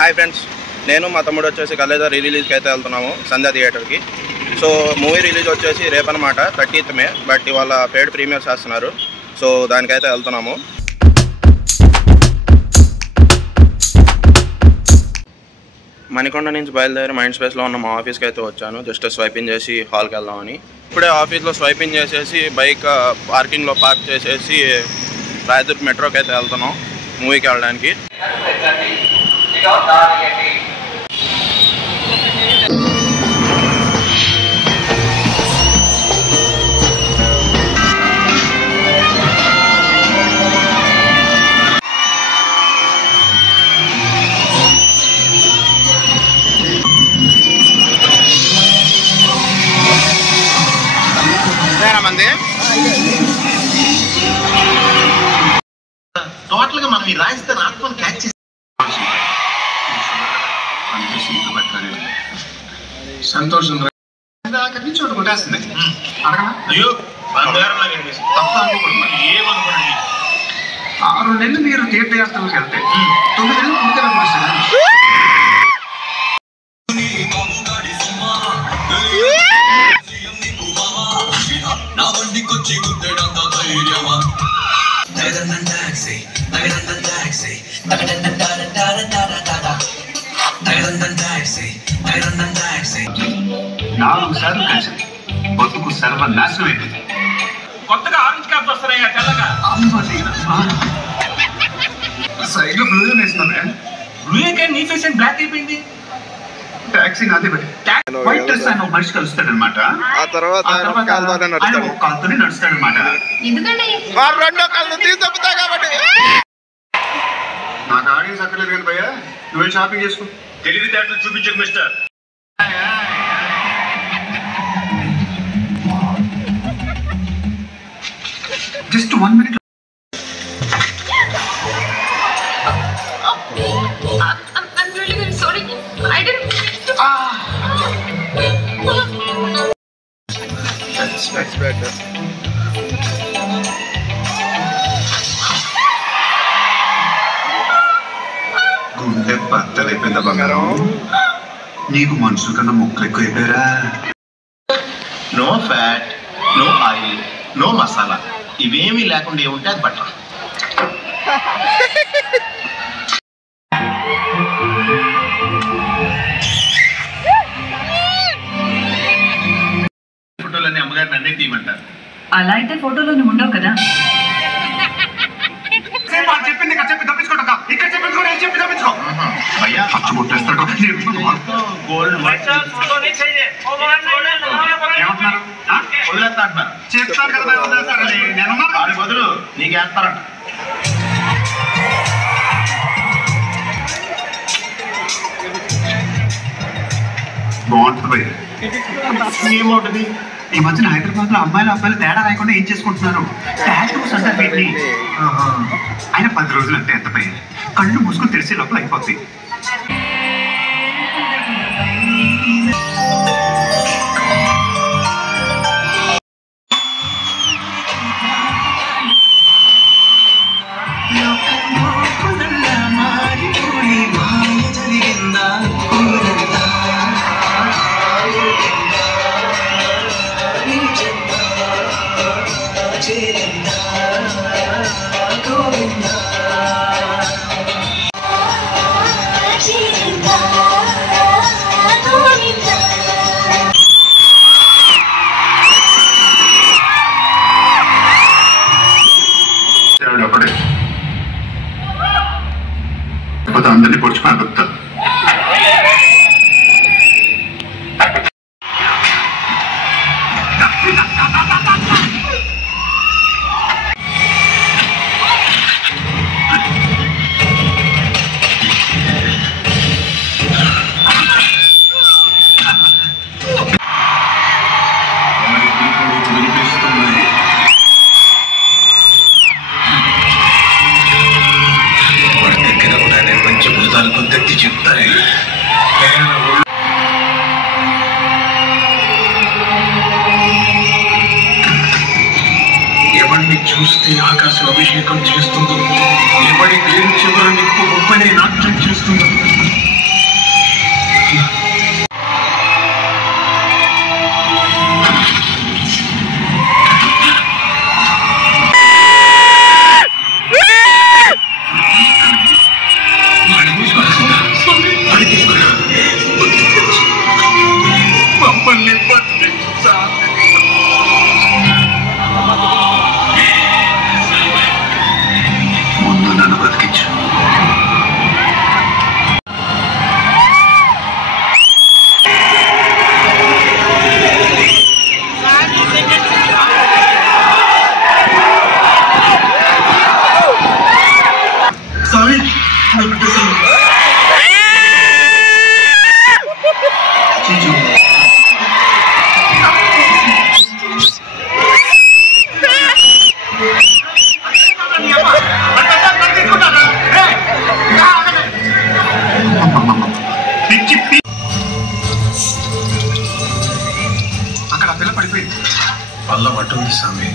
Hi friends, నేను మా తమ్ముడు వచ్చేసి కలేజా రిలీజ్కి అయితే వెళ్తున్నాము సంధ్యా థియేటర్కి. సో మూవీ రిలీజ్ వచ్చేసి రేపన్నమాట 30th మే. బట్ ఇవాళ పెయిడ్ ప్రీమియర్ చేస్తున్నారు. సో దానికైతే వెళ్తున్నాము. మణికొండ నుంచి బయలుదేరి మైండ్ స్పేస్లో ఉన్న మా ఆఫీస్కి అయితే వచ్చాను. జస్ట్ స్వైపింగ్ చేసి హాల్కి వెళ్దామని. ఇప్పుడే ఆఫీస్లో స్వైపింగ్ చేసేసి బైక్ పార్కింగ్లో పార్క్ చేసేసి రాయదుర్గ్ మెట్రోకి అయితే వెళ్తున్నాం మూవీకి వెళ్ళడానికి. మంది టోటల్ గా మనం ఈ రాజస్థాన్ ఆత్మను క్యాచ్ చేసి సంతోషం చోటు కొట్టేస్తుంది. అయ్యో తప్ప అనుకోకూడదు. ఏమనుకోండి, 6 నెలలు మీరు తీర్థయాత్రలకు వెళ్తే 9 నెలలు పుణ్యకాలం కురుస్తుంది. నాలుగు సార్లు కలిసి బతుకు సర్వనాశనమైంది. కొత్తగా ఆరెంజ్ క్యాప్ వస్తున్నాయా తెల్లగా సైడ్ లో బ్లూ వేస్తున్నా. బ్లూ నీ ఫేస్ అండ్ బ్లాక్ అయిపోయింది. టాక్సీ నాదే వైట్ డ్రెస్ ఆయన ఒక మనిషి కలుస్తాడు అనమాట. ఆ తర్వాత కాలుతోనే నడుస్తాడు అనమాట. నాకు ఆడియన్స్ అక్కర్లేదు కానీ భయ్యా, నువ్వే షాపింగ్ చేసుకో. తెలివితేటలు చూపించకు mister. Just 1 minute. I'm really very sorry. I didn't mean to. That's better. గుండె బద్దలైపోయిందా బంగారం? నీకు మనుషుల కన్నా ముక్కలు ఎక్కువ అయిపోయారా? No fat, no oil, no masala, ఇవేమీ లేకుండా ఏముంటే అది బటర్. ఫోటోలన్నీ అమ్మగారిని అన్నీ తీయమంటారు. అలా అయితే ఫోటోలో నువ్వు ఉండవు కదా. చెప్పింది ఇక్కడ చెప్పి తప్పించుకోట, ఇక్కడ చెప్పించుకో, చెప్పి తప్పించుకో. అయ్యా ఖర్చు కొట్టేస్తాడు. ఏమంటున్నారు? వదిలేస్తా అంటున్నారు. చెప్తాను కదా వదిలేస్తారని. నేను వాడి బదులు నీకు వేస్తారంట. బాగుంటుంది. ఏమవుతుంది? ఈ మధ్యన హైదరాబాద్ లో అబ్బాయిలు తేడా లేకుండా ఏం చేసుకుంటున్నారు? టాటూస్ అంటారు వీటిని. ఆయన 10 రోజులు అంటే ఎంత పై కళ్ళు మూసుకొని తెరిసే లోపల అయిపోతాయి. అందరినీ పొడుచుకొని బతుకుతా. చెప్తాయి. ఎవరిని చూస్తే ఆకాశం అభిషేకం చేస్తుందో, ఎవరి పేరు చివర నిప్పు గొప్పనే నాట్యం చేస్తుందో అక్కడ పిల్ల పడిపోయింది. వల్ల పట్టుంది స్వామి.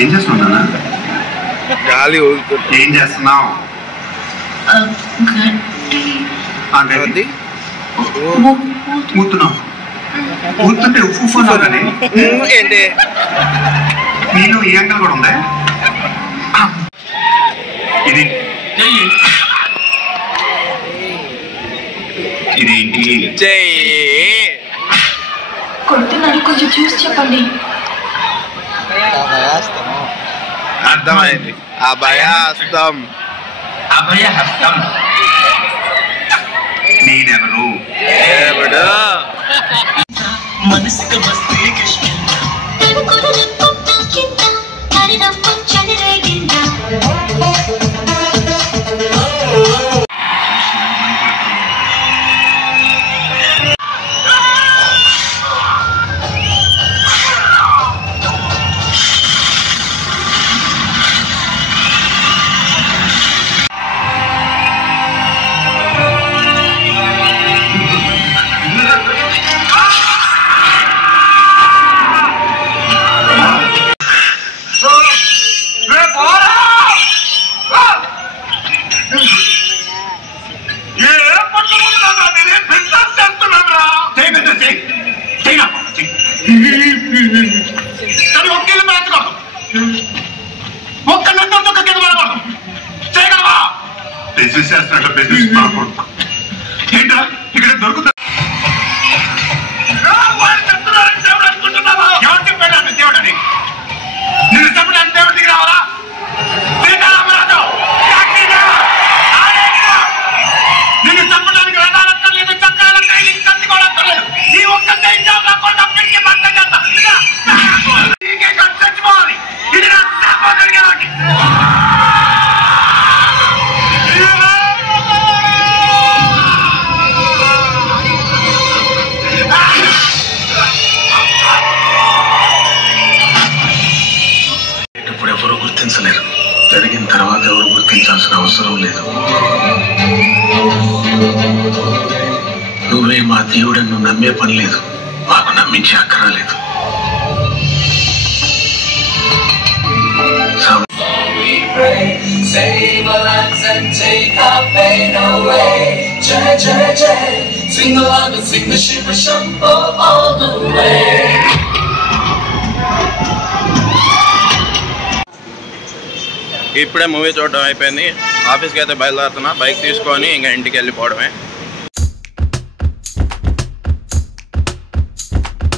ఏం చేస్తున్నావు? గాలి ఏం చేస్తున్నావు? అంటే ఊతున్నావు. ఊతుంటే ఉప్పు కానీ ఏంటి నీలో ఈ అంకల్ కూడా ఉందా? ఇది ఇదేంటి? కొడుతున్నాడు, కొంచెం చూసి చెప్పండి. అర్థమైంది. అభయహస్తం. అభయహస్తం. నేనెవరు? దేవుడు. మనసుకు బిజినెస్ చేస్తున్నట్టు బిజినెస్ మాకూడదు. ఏంట్రా ఇక్కడ దొరుకుతా? ఎవరు చెప్పాడు దేవుడని? నేను చెప్పడానికి దేవుడి దగ్గర రావాలా? నిన్ను చెప్పడానికి రథాలక్కర్లేదు, చక్రాలక్కర్లేదు, కత్తికోలక్కర్లేదు. ఈ ఒక్క చచ్చిపోవాలి. ఇది నా జరిగేవాడికి. ఇప్పుడు ఎవరు గుర్తించలేరు. జరిగిన తర్వాత ఎవరు గుర్తించాల్సిన అవసరం లేదు. నువ్వే మా దేవుడನ್ನು నమ్మే పని లేదు, మాకు నమ్మించే అక్కర్లేదు. Save our lands and take our pain away. Jai Jai Jai, sing along and sing the Shiva Shambho all the way. ఇప్పుడే మూవీ చూడడం అయిపోయింది. ఆఫీస్కి అయితే బయలుదేరుతున్నా. బైక్ తీసుకొని ఇంకా ఇంటికి వెళ్ళిపోవడమే.